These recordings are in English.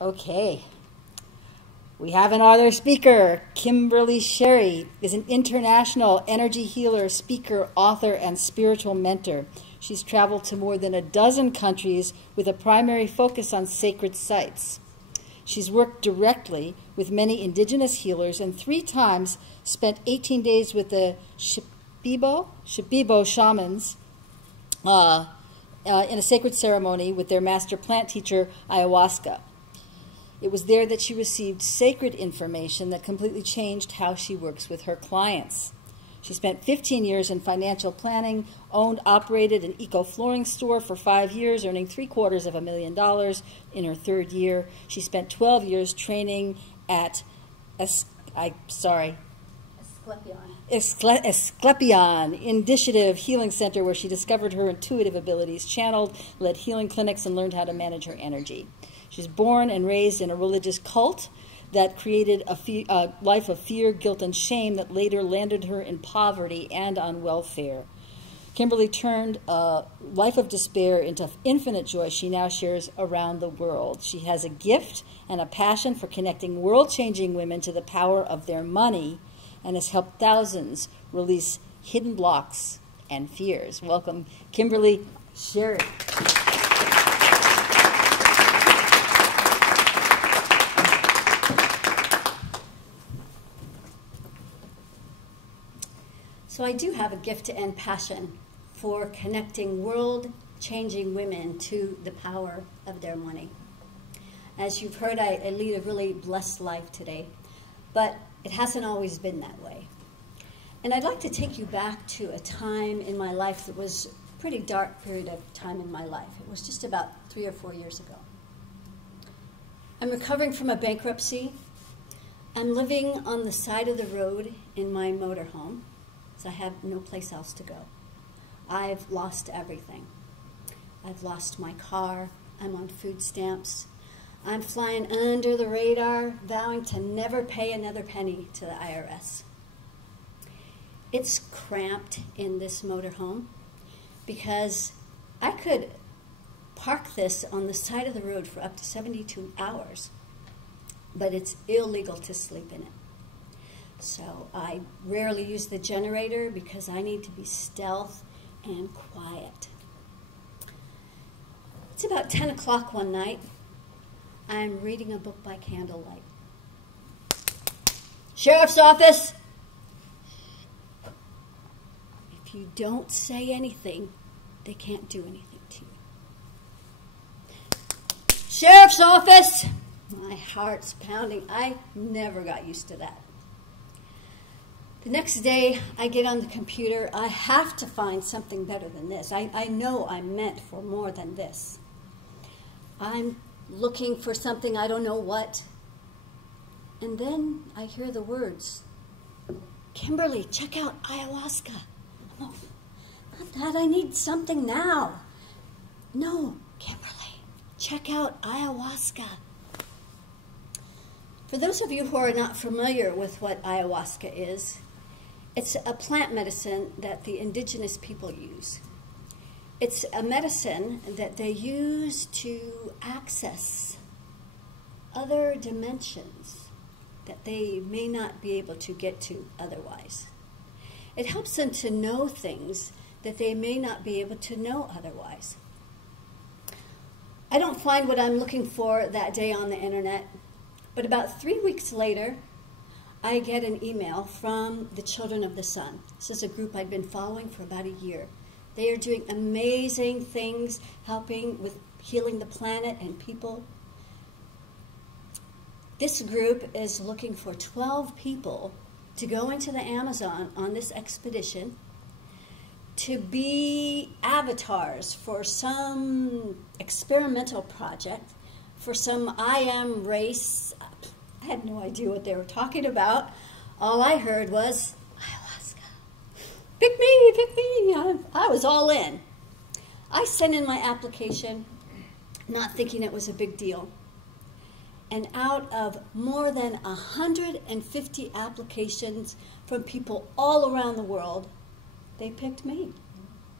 Okay. We have another speaker. Kimberly Sherry is an international energy healer, speaker, author, and spiritual mentor. She's traveled to more than a dozen countries with a primary focus on sacred sites. She's worked directly with many indigenous healers and 3 times spent 18 days with the Shipibo shamans in a sacred ceremony with their master plant teacher, ayahuasca. It was there that she received sacred information that completely changed how she works with her clients. She spent 15 years in financial planning, owned, operated an eco-flooring store for 5 years, earning $750,000 in her 3rd year. She spent 12 years training at Asclepion Initiative Healing Center, where she discovered her intuitive abilities, channeled, led healing clinics, and learned how to manage her energy. She's born and raised in a religious cult that created a life of fear, guilt, and shame that later landed her in poverty and on welfare. Kimberly turned a life of despair into infinite joy she now shares around the world. She has a gift and a passion for connecting world-changing women to the power of their money and has helped thousands release hidden blocks and fears. Welcome, Kimberly Sherry. So I do have a gift and passion for connecting world-changing women to the power of their money. As you've heard, I lead a really blessed life today, but it hasn't always been that way. And I'd like to take you back to a time in my life that was a pretty dark period of time in my life. It was just about 3 or 4 years ago. I'm recovering from a bankruptcy. I'm living on the side of the road in my motorhome, so I have no place else to go. I've lost everything. I've lost my car. I'm on food stamps. I'm flying under the radar, vowing to never pay another penny to the IRS. It's cramped in this motorhome because I could park this on the side of the road for up to 72 hours, but it's illegal to sleep in it. So I rarely use the generator because I need to be stealth and quiet. It's about 10 o'clock one night. I'm reading a book by candlelight. Sheriff's office! If you don't say anything, they can't do anything to you. Sheriff's office! My heart's pounding. I never got used to that. The next day, I get on the computer. I have to find something better than this. I know I'm meant for more than this. I'm looking for something, I don't know what. And then I hear the words, Kimberly, check out ayahuasca. Oh, not that, I need something now. No, Kimberly, check out ayahuasca. For those of you who are not familiar with what ayahuasca is, it's a plant medicine that the indigenous people use. It's a medicine that they use to access other dimensions that they may not be able to get to otherwise. It helps them to know things that they may not be able to know otherwise. I don't find what I'm looking for that day on the internet, but about 3 weeks later, I get an email from the Children of the Sun. This is a group I'd been following for about a year. They are doing amazing things, helping with healing the planet and people. This group is looking for 12 people to go into the Amazon on this expedition to be avatars for some experimental project, for some I am race. I had no idea what they were talking about. All I heard was, pick me, pick me. I was all in. I sent in my application, not thinking it was a big deal. And out of more than 150 applications from people all around the world, they picked me.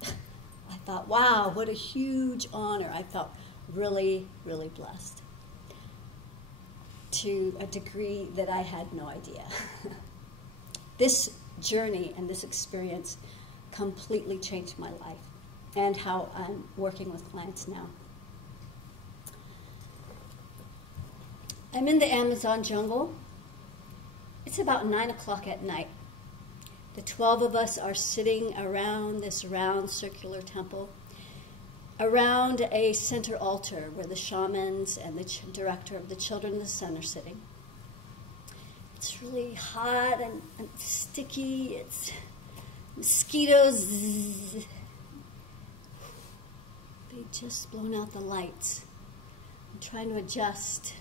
I thought, wow, what a huge honor. I felt really, really blessed. to a degree that I had no idea. This journey and this experience completely changed my life and how I'm working with clients now. I'm in the Amazon jungle. It's about 9 o'clock at night. The 12 of us are sitting around this round circular temple, around a center altar where the shamans and the director of the Children of the Sun are sitting. It's really hot and sticky. It's mosquitoes. They just blown out the lights. I'm trying to adjust.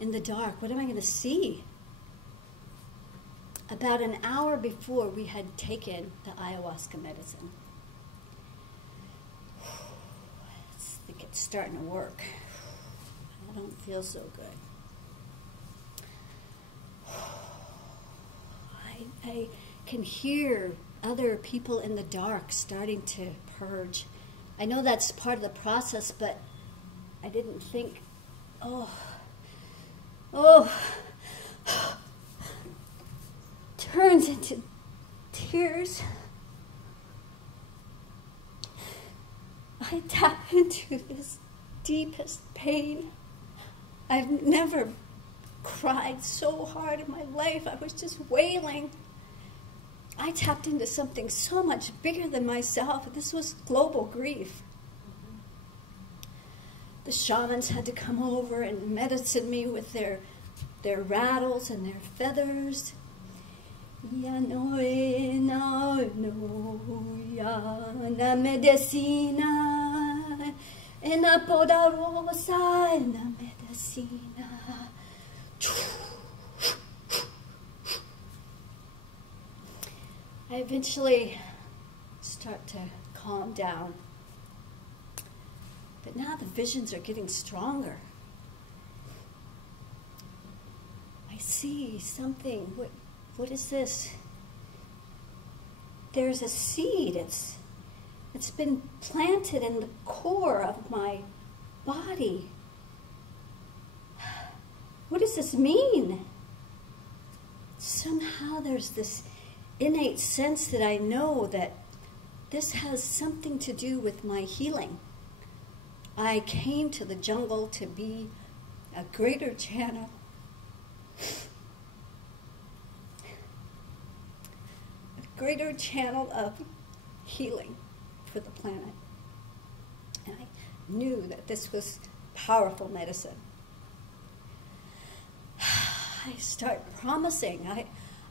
In the dark, what am I going to see? About an hour before, we had taken the ayahuasca medicine. I think it's starting to work. I don't feel so good. I can hear other people in the dark starting to purge. I know that's part of the process, but I didn't think, oh, turns into tears. I tap into this deepest pain. I've never cried so hard in my life. I was just wailing. I tapped into something so much bigger than myself. This was global grief. The shamans had to come over and medicine me with their rattles and their feathers. Ya no ya na medicina ena poderosa na medicina. I eventually start to calm down. But now the visions are getting stronger. I see something. What is this? There's a seed. It's been planted in the core of my body. What does this mean? Somehow there's this innate sense that I know that this has something to do with my healing. I came to the jungle to be a greater channel. A greater channel of healing for the planet. And I knew that this was powerful medicine. I start promising.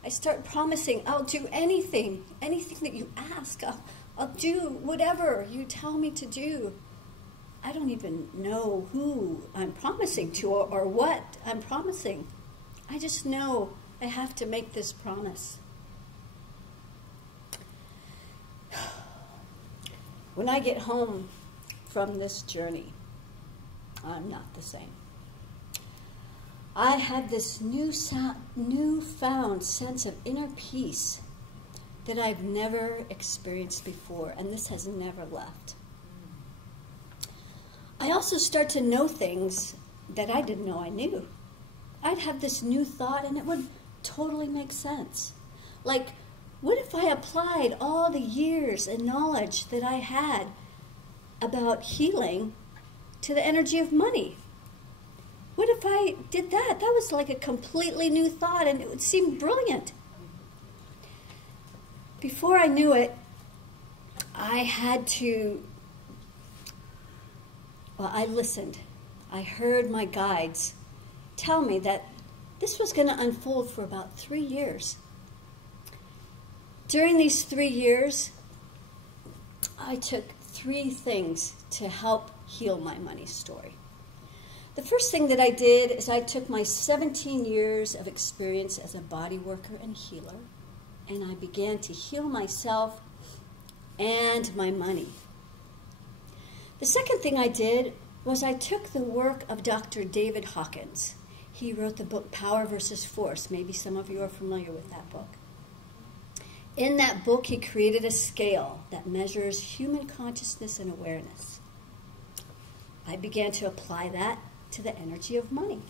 I start promising I'll do anything that you ask. I'll do whatever you tell me to do. I don't even know who I'm promising to or what I'm promising. I just know I have to make this promise. When I get home from this journey, I'm not the same. I had this newfound sense of inner peace that I've never experienced before, and this has never left. I also start to know things that I didn't know I knew. I'd have this new thought, and it would totally make sense. Like, what if I applied all the years and knowledge that I had about healing to the energy of money? What if I did that? That was like a completely new thought, and it would seem brilliant. Before I knew it, I listened. I heard my guides tell me that this was going to unfold for about 3 years. During these 3 years, I took 3 things to help heal my money story. The first thing that I did is I took my 17 years of experience as a body worker and healer, and I began to heal myself and my money. The second thing I did was I took the work of Dr. David Hawkins. He wrote the book Power versus Force. Maybe some of you are familiar with that book. In that book, he created a scale that measures human consciousness and awareness. I began to apply that to the energy of money.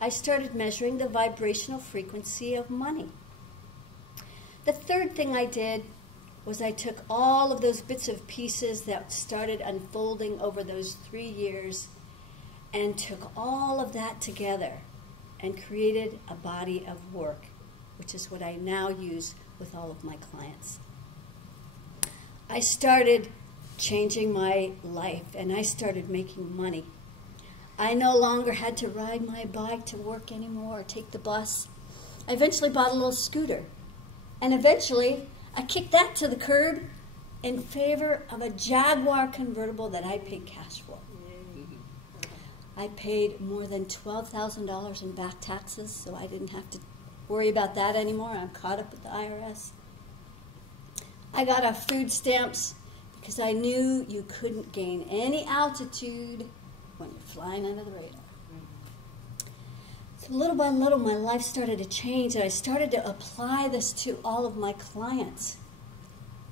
I started measuring the vibrational frequency of money. The third thing I did was I took all of those bits of pieces that started unfolding over those 3 years and took all of that together and created a body of work, which is what I now use with all of my clients. I started changing my life, and I started making money. I no longer had to ride my bike to work anymore or take the bus. I eventually bought a little scooter, and eventually I kicked that to the curb in favor of a Jaguar convertible that I paid cash for. I paid more than $12,000 in back taxes, so I didn't have to worry about that anymore. I'm caught up with the IRS. I got off food stamps because I knew you couldn't gain any altitude when you're flying under the radar. So little by little, my life started to change, and I started to apply this to all of my clients.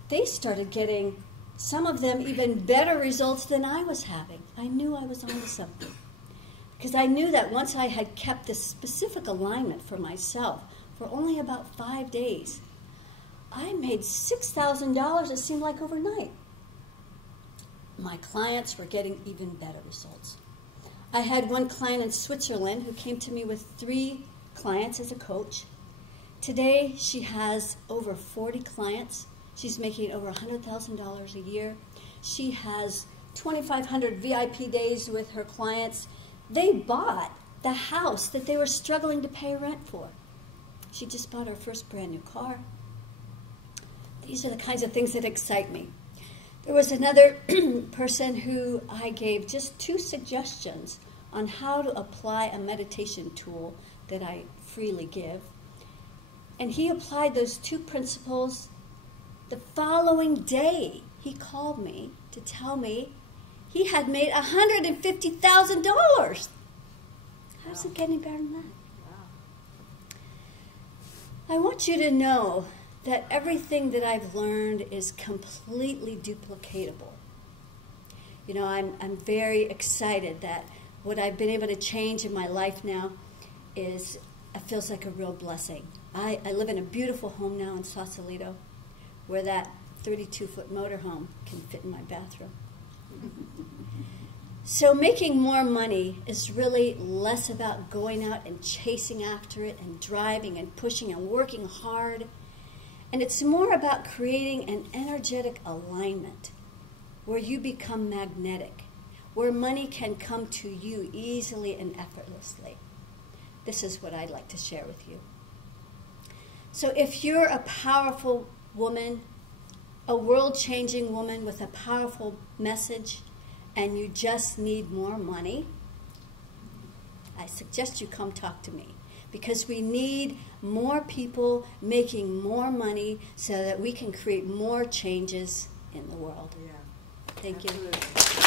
They started getting, some of them, even better results than I was having. I knew I was onto something. Because I knew that once I had kept this specific alignment for myself for only about 5 days, I made $6,000, it seemed like overnight. My clients were getting even better results. I had one client in Switzerland who came to me with 3 clients as a coach. Today, she has over 40 clients. She's making over $100,000 a year. She has 2,500 VIP days with her clients. They bought the house that they were struggling to pay rent for. She just bought her first brand new car. These are the kinds of things that excite me. There was another person who I gave just 2 suggestions on how to apply a meditation tool that I freely give. And he applied those 2 principles. The following day, he called me to tell me he had made $150,000. How's it getting better than that? I want you to know that everything that I've learned is completely duplicatable. You know, I'm very excited that what I've been able to change in my life now is, it feels like a real blessing. I live in a beautiful home now in Sausalito, where that 32-foot motorhome can fit in my bathroom. So making more money is really less about going out and chasing after it and driving and pushing and working hard. And it's more about creating an energetic alignment where you become magnetic, where money can come to you easily and effortlessly. This is what I'd like to share with you. So if you're a powerful woman, a world-changing woman with a powerful message, and you just need more money, I suggest you come talk to me, because we need more people making more money so that we can create more changes in the world. Yeah. Thank you. Absolutely.